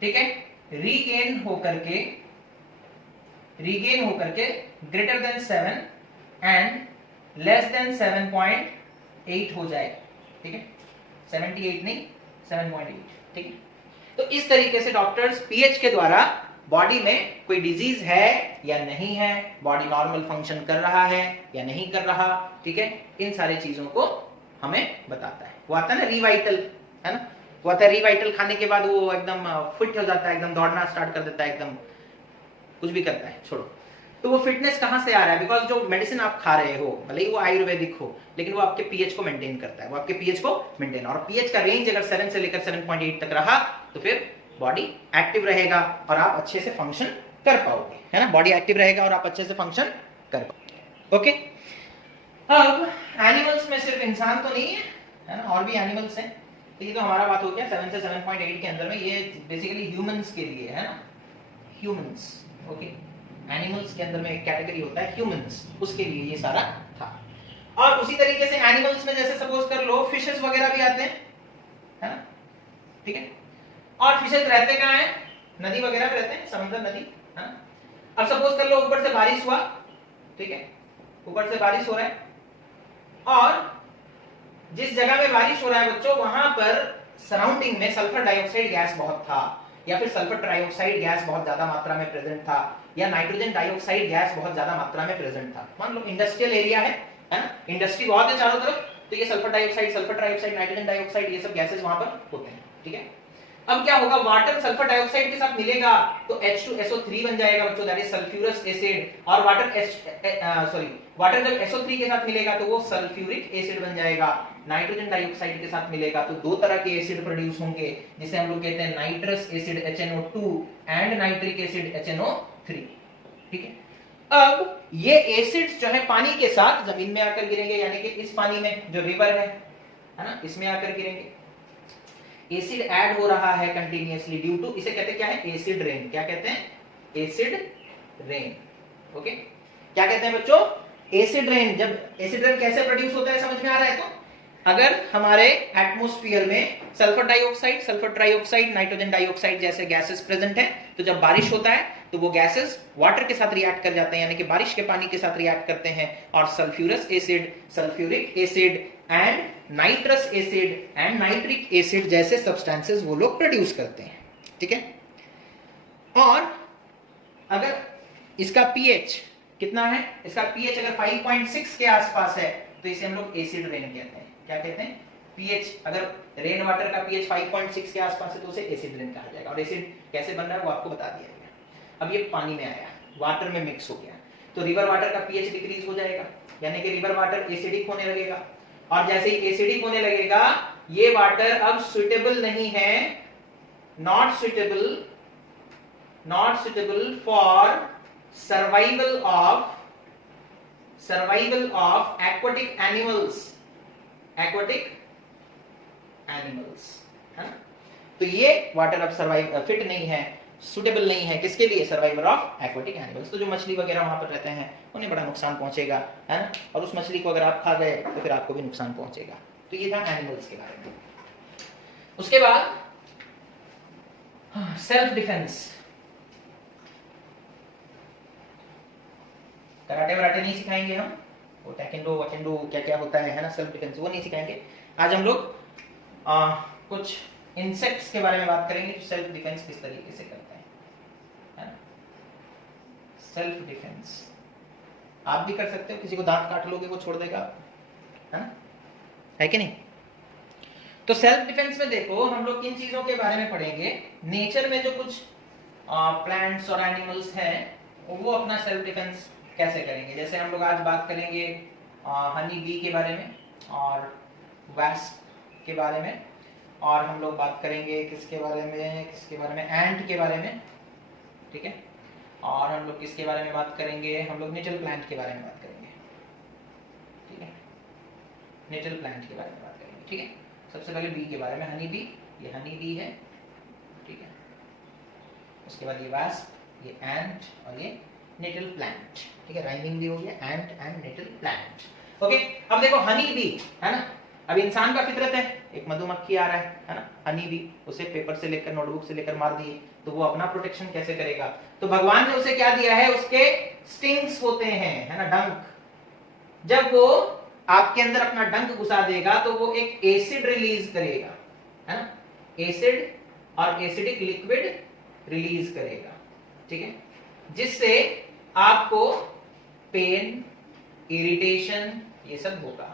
ठीक है, रीगेन होकर के greater than 7 and less than 7.8 हो जाए, ठीक है, 78 नहीं 7.8, ठीक है। तो इस तरीके से डॉक्टर्स पीएच के द्वारा बॉडी में कोई डिजीज है या नहीं है, बॉडी नॉर्मल फंक्शन कर रहा है या नहीं कर रहा, ठीक है, इन सारी चीजों को हमें बताता है। वो आता है ना रिवाइटल, है ना, वो आता है रिवाइटल, खाने के बाद वो एकदम फिट हो जाता है, एकदम दौड़ना स्टार्ट कर देता है, एकदम कुछ भी करता है, छोड़ो। तो वो फिटनेस कहां से आ रहा है, बिकॉज जो मेडिसिन आप खा रहे हो, भले ही वो आयुर्वेदिक हो, लेकिन वो आपके पीएच को मेंटेन करता है, वो आपके पीएच को मेंटेन, और पीएच का रेंज अगर 7 से लेकर 7.8 तक रहा तो फिर बॉडी एक्टिव रहेगा और आप अच्छे से फंक्शन कर पाओगे, है ना, बॉडी एक्टिव रहेगा और आप अच्छे से फंक्शन कर पाओगे। ओके, अब एनिमल्स में सिर्फ इंसान तो नहीं है ना, और भी एनिमल्स हैं, तो ये तो हमारा बात हो गया 7 से 7.8 के अंदर में, ये बेसिकली ह्यूमंस के लिए है ना, ह्यूमंस। ओके, एनिमल्स के अंदर में एक कैटेगरी होता है ह्यूमंस, उसके लिए ये सारा था। और उसी तरीके से एनिमल्स में जैसे सपोज कर लो फिशेस वगैरह भी आते हैं, है ना, ठीक है। और फिशेस रहते कहाँ हैं, नदी वगैरह में रहते हैं, समुद्र नदी, है ना। अब सपोज कर लो ऊपर से बारिश हुआ, ठीक है, ऊपर से बारिश हो रहा है, और जिस जगह में बारिश हो रहा है बच्चों, वहां पर सराउंडिंग में सल्फर डाइऑक्साइड गैस बहुत था, या फिर सल्फर ट्राइऑक्साइड गैस बहुत ज्यादा मात्रा में प्रेजेंट था, या नाइट्रोजन डाइऑक्साइड गैस बहुत ज्यादा मात्रा में प्रेजेंट था। मान लो इंडस्ट्रियल एरिया है ना, इंडस्ट्री बहुत है चारों तरफ, तो ये sulphur dioxide, sulphur trioxide, nitrogen dioxide, ये सब गैसेस वहां पर होते हैं, ठीक है। अब क्या होगा, वाटर सल्फर डाइऑक्साइड के साथ मिलेगा तो H2SO3 बन जाएगा बच्चों, दैट इज सल्फ्यूरस एसिड। और वाटर जब SO3 के साथ मिलेगा तो वो सल्फ्यूरिक एसिड बन जाएगा। नाइट्रोजन डाइऑक्साइड के साथ मिलेगा तो दो तरह के एसिड प्रोड्यूस होंगे, जिसे हम लोग कहते हैं nitrous acid HNO2 and nitric acid HNO3, ठीक है। अब ये एसिड्स जो है पानी के साथ जमीन में आकर गिरेंगे, यानी कि इस पानी में जो रिवर है ना, इसमें आकर गिरेंगे। एसिड ऐड हो रहा है कंटिन्यूअसली ड्यू टू, इसे कहते हैं क्या है, एसिड रेन। क्या कहते हैं, एसिड रेन। ओके, क्या कहते हैं बच्चों, एसिड रेन। जब एसिड रेन कैसे प्रोड्यूस होता है समझ में आ रहा है, तो अगर हमारे एटमॉस्फेयर में sulphur dioxide, sulphur trioxide, nitrogen dioxide जैसे गैसेस प्रेजेंट है, तो जब बारिश होता है तो वो गैसेस वाटर के साथ रिएक्ट कर जाते हैं, यानी कि बारिश के पानी के साथ रिएक्ट करते हैं, और sulphurous acid, sulphuric acid and nitrous acid and nitric acid जैसे सब्सटेंसेस वो लोग प्रोड्यूस करते हैं, ठीक है। और अगर इसका पीएच कितना है, इसका पीएच अगर 5.6 के आसपास है तो इसे हम लोग एसिड रेन कहते हैं। क्या कहते हैं, पीएच, अगर रेन वाटर का पीएच 5.6 के आसपास है तो उसे एसिड रेन कहा जाएगा। और एसिड कैसे बन रहा है वो आपको बता दिया गया। अब ये पानी में आया, वाटर में मिक्स हो गया, तो रिवर वाटर का पीएच डिक्रीज हो जाएगा, यानी कि रिवर वाटर एसिडिक होने लगेगा। और जैसे ही एसिडिक होने लगेगा, ये वाटर अब सुइटेबल नहीं है, not suitable for survival of aquatic animals, है ना। तो ये वाटर अब फिट नहीं है, सुटेबल नहीं है, किसके लिए, सर्वाइवल ऑफ एक्वाटिक एनिमल्स। तो जो मछली वगैरह वहां पर रहते हैं उन्हें बड़ा नुकसान पहुंचेगा, है ना, और उस मछली को अगर आप खा गए तो फिर आपको भी नुकसान पहुंचेगा। तो ये था एनिमल्स के बारे में। उसके बाद सेल्फ डिफेंस। कराटे वराटे नहीं सिखाएंगे हम, वो टैकेंडो वकेंडो क्या क्या होता है ना, सेल्फ डिफेंस वो नहीं सिखाएंगे। आज हम लोग कुछ इंसेक्ट्स के बारे में बात करेंगे, सेल्फ डिफेंस किस तरीके से करते हैं, है ना। सेल्फ डिफेंस आप भी कर सकते हो, किसी को दांत काट लोगे वो छोड़ देगा, है ना, है कि नहीं। तो सेल्फ डिफेंस में देखो हम लोग किन चीजों के बारे में पढ़ेंगे। नेचर में जो कुछ प्लांट्स और एनिमल्स हैं वो अपना सेल्फ डिफेंस कैसे करेंगे। जैसे हम लोग आज बात करेंगे हनी बी के बारे में और वैस्प के बारे में, और हम लोग बात करेंगे किसके बारे में, एंट के बारे में, ठीक है। और हम लोग किसके बारे में बात करेंगे, हम लोग निटल प्लांट के बारे में बात करेंगे, ठीक है, निटल प्लांट के बारे में बात करेंगे, ठीक है। सबसे पहले बी के बारे में, हनी बी, ये हनी बी है, ठीक है। उसके बाद ये वैस्प, ये एंट और ये निटल प्लांट, ठीक है। राइमिंग भी हो गया, एंट एंड निटल प्लांट। ओके, अब देखो हनी बी, है ना, अब इंसान का फितरत है, एक मधुमक्खी आ रहा है ना, हनी बी, उसे पेपर से लेकर नोटबुक से लेकर मार दिए तो वो अपना प्रोटेक्शन कैसे करेगा। तो भगवान ने उसे क्या दिया है, उसके स्टिंग्स होते हैं, है ना, डंक। जब वो आपके अंदर अपना डंक घुसा देगा तो वो एक एसिड रिलीज करेगा, है ना, एसिड और एसिडिक लिक्विड रिलीज करेगा, ठीक है, जिससे आपको पेन, इरिटेशन ये सब होगा।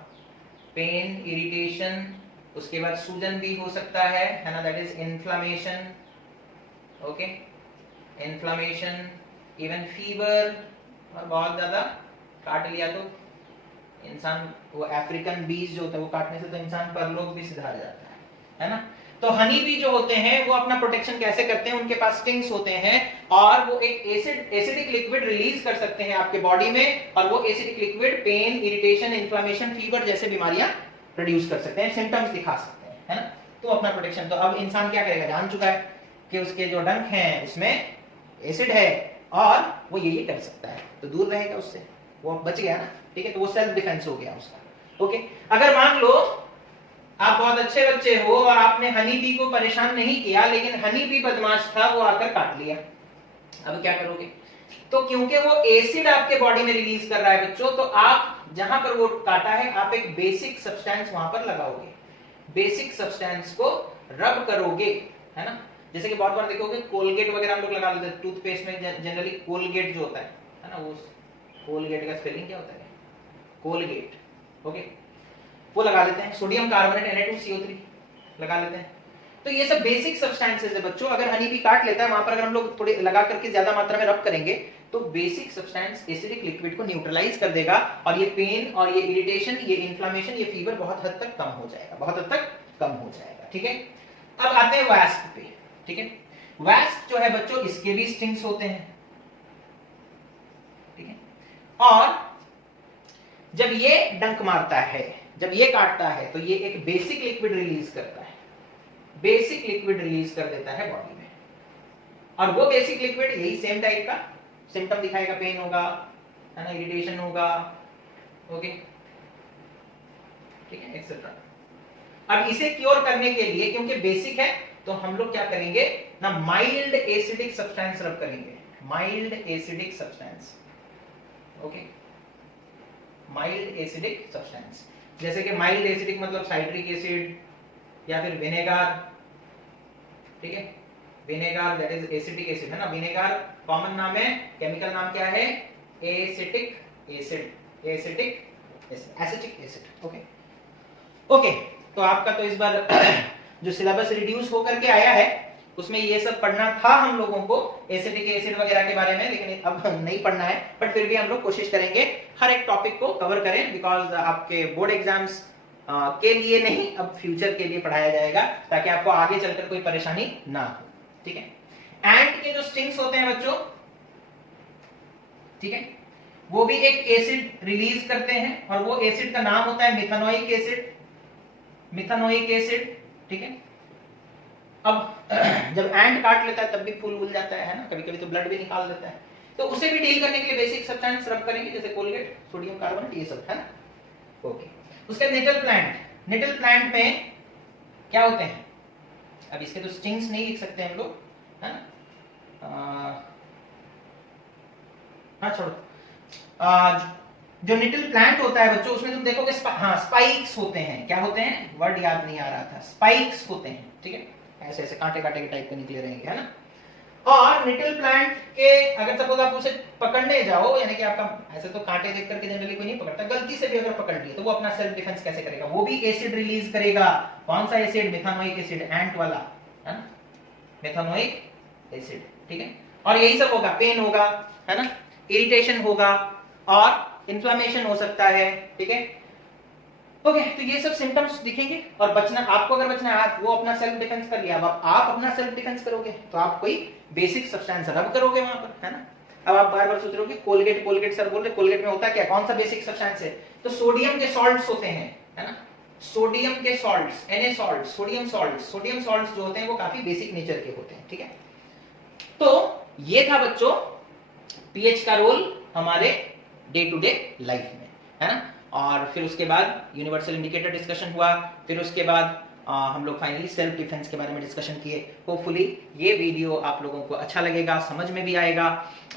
पेन, इरिटेशन, उसके बाद सूजन भी हो सकता है ना, that is inflammation, okay, inflammation, even fever, और बहुत ज्यादा काट लिया तो इंसान, वो अफ्रीकन बीज जो होता है वो काटने से तो इंसान परलोक भी सिधार जाता है ना। तो हनी बी जो होते हैं वो अपना प्रोटेक्शन कैसे करते हैं, उनके पास स्टिंग्स होते हैं और वो एक एसिडिक लिक्विड रिलीज कर सकते हैं आपके बॉडी में, और वो acidic liquid pain, irritation, inflammation, fever जैसे बीमारियां प्रोड्यूस कर सकते हैं, सिम्टम्स दिखा सकते हैं, है ना। तो अपना प्रोटेक्शन। तो अब इंसान क्या करेगा, जान चुका है कि उसके जो डंक हैं उसमें एसिड है और वो ये कर सकता है, तो दूर रहेगा उससे, वो बच गया ना, ठीक है। तो वो सेल्फ डिफेंस हो गया उसका। ओके, अगर मान लो आप बहुत अच्छे बच्चे हो और आपने हनी बी को परेशान नहीं किया, लेकिन हनी बी बदमाश था, वो आकर काट लिया, अब क्या करोगे? तो क्योंकि वो एसिड आपके बॉडी में रिलीज कर रहा है बच्चों, तो आप जहां पर वो काटा है आप एक बेसिक सब्सटेंस वहां पर लगाओगे, बेसिक सब्सटेंस को रब करोगे, है ना। जैसे कि बहुत बार देखोगे कोलगेट वगैरह हम लोग लगा लेते हैं, टूथपेस्ट में जनरली कोलगेट जो होता है ना, वो कोलगेट का स्पेलिंग क्या होता है? कोलगेट, ओके, वो लगा लेते हैं। सोडियम कार्बोनेट Na2CO3 लगा लेते हैं। तो ये सब बेसिक सब्सटेंसेस है बच्चों। अगर हनी भी काट लेता है वहां पर, अगर हम लोग थोड़े लगा करके ज्यादा मात्रा में रब करेंगे तो बेसिक सब्सटेंस एसिडिक लिक्विड को न्यूट्रलाइज कर देगा और ये पेन और ये इरिटेशन, ये इन्फ्लेमेशन, ये फीवर बहुत हद तक कम हो जाएगा, बहुत हद तक कम हो जाएगा, ठीक है। अब आते हैं वास्प पे, ठीक है। वास्प जो है बच्चों, इसके भी स्टिंग्स होते हैं, ठीक है। और जब ये डंक मारता है, जब ये काटता है, तो ये एक बेसिक लिक्विड रिलीज करता है, बेसिक लिक्विड रिलीज कर देता है बॉडी में। और वो बेसिक लिक्विड यही सेम टाइप का सिम्टम दिखाएगा, पेन होगा, है ना, इरिटेशन होगा, ओके, ठीक है, एक्सेट्रा। अब इसे क्योर करने के लिए, क्योंकि बेसिक है, तो हम लोग क्या करेंगे ना, माइल्ड एसिडिक सब्सटेंस रब करेंगे, mild acidic substance, okay, mild acidic substance. जैसे कि माइल्ड एसिडिक मतलब साइट्रिक एसिड या फिर विनेगार, ठीक है, vinegar that is acetic acid, है ना। विनेगार कॉमन नाम है, केमिकल नाम क्या है? Acetic acid, acetic acid, acetic acid, okay. Okay, तो आपका तो इस बार जो सिलेबस रिड्यूस होकर के आया है उसमें ये सब पढ़ना था हम लोगों को, एसिटिक एसिड वगैरह के बारे में, लेकिन अब नहीं पढ़ना है, बट फिर भी हम लोग कोशिश करेंगे हर एक टॉपिक को कवर करें, बिकॉज आपके बोर्ड एग्जाम्स के लिए नहीं, अब फ्यूचर के लिए पढ़ाया जाएगा, ताकि आपको आगे चलकर कोई परेशानी ना हो, ठीक है। एंट के जो स्टिंग्स होते हैं बच्चों, ठीक है, वो भी एक एसिड रिलीज करते हैं और वो एसिड का नाम होता है मिथानोइक एसिड, मिथानोइक एसिड, ठीक है। अब जब एंट काट लेता है तब भी फूल भूल जाता है ना, कभी कभी तो ब्लड भी निकाल देता है, तो उसे भी डील करने के लिए बेसिक सब्सटेंस रब करेंगे, जैसे कोलगेट, सोडियम कार्बोनेट, ये सब, है ना, ओके। उसके निटल प्लांट, निटल प्लांट में क्या होते हैं? अब इसके तो स्टिंग्स नहीं लिख सकते हम लोग, है ना, हाँ छोड़ो। जो निटल प्लांट होता है बच्चों, उसमें तुम देखोगे हाँ स्पाइक्स होते हैं, क्या होते हैं? वर्ड याद नहीं आ रहा था, स्पाइक्स होते हैं, ठीक है, ऐसे ऐसे कांटे कांटे के टाइप के निकले रहेंगे, है ना। और निटल प्लांट के अगर सपोज आप उसे पकड़ने जाओ, यानी कि आपका ऐसे तो कांटे देख करके जनरली कोई नहीं पकड़ता, गलती से भी अगर पकड़ लिए तो वो अपना सेल्फ डिफेंस कैसे करेगा? वो भी एसिड रिलीज करेगा। कौन सा एसिड? मिथानोइक एसिड, एंट वाला, है ना, मिथानोइक एसिड, ठीक है। और यही सब होगा, पेन होगा, है ना, इरिटेशन होगा और इन्फ्लेमेशन हो सकता है, ठीक है, ओके। तो ये सब सिम्टम्स दिखेंगे और बचना, आपको अगर बचना है, वो अपना सेल्फ डिफेंस कर लिया, अब आप अपना सेल्फ डिफेंस करोगे तो आप कोई बेसिक सब्सटेंस रब करोगे वहां पर, है ना। अब आप बार बार सोच रहे हो कि कोलगेट कोलगेट सर बोल रहे, कोलगेट में होता क्या, कौन सा बेसिक सब्सटेंस है? तो सोडियम के सॉल्ट्स होते हैं, है ना, सोडियम के salts, Na salt, sodium salts, sodium salts जो होते हैं वो काफी बेसिक नेचर के होते हैं, ठीक है। तो ये था बच्चों पीएच का रोल हमारे डे टू डे लाइफ में, है ना। और फिर उसके बाद यूनिवर्सल इंडिकेटर डिस्कशन हुआ, फिर उसके बाद हम लोग फाइनली सेल्फ डिफेंस के बारे में डिस्कशन किए। होपफुली ये वीडियो आप लोगों को अच्छा लगेगा, समझ में भी आएगा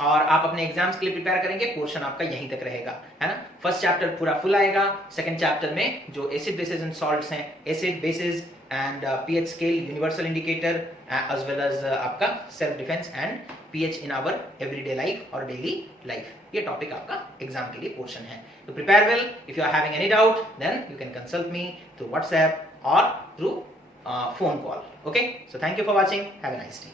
और आप अपने एग्जाम्स के लिए प्रिपेयर करेंगे। पोर्शन आपका यहीं तक रहेगा, है ना। फर्स्ट चैप्टर पूरा फुल आएगा, सेकंड चैप्टर में जो एसिड बेसिस एंड सॉल्ट्स हैं, acid bases and pH scale, universal indicator, as well as आपका self defence and pH in our everyday life और डेली लाइफ, ये टॉपिक आपका एग्जाम के लिए पोर्शन है। तो prepare well. If you are having any doubt then you can consult me through WhatsApp or through phone call. Okay, so thank you for watching. Have a nice day.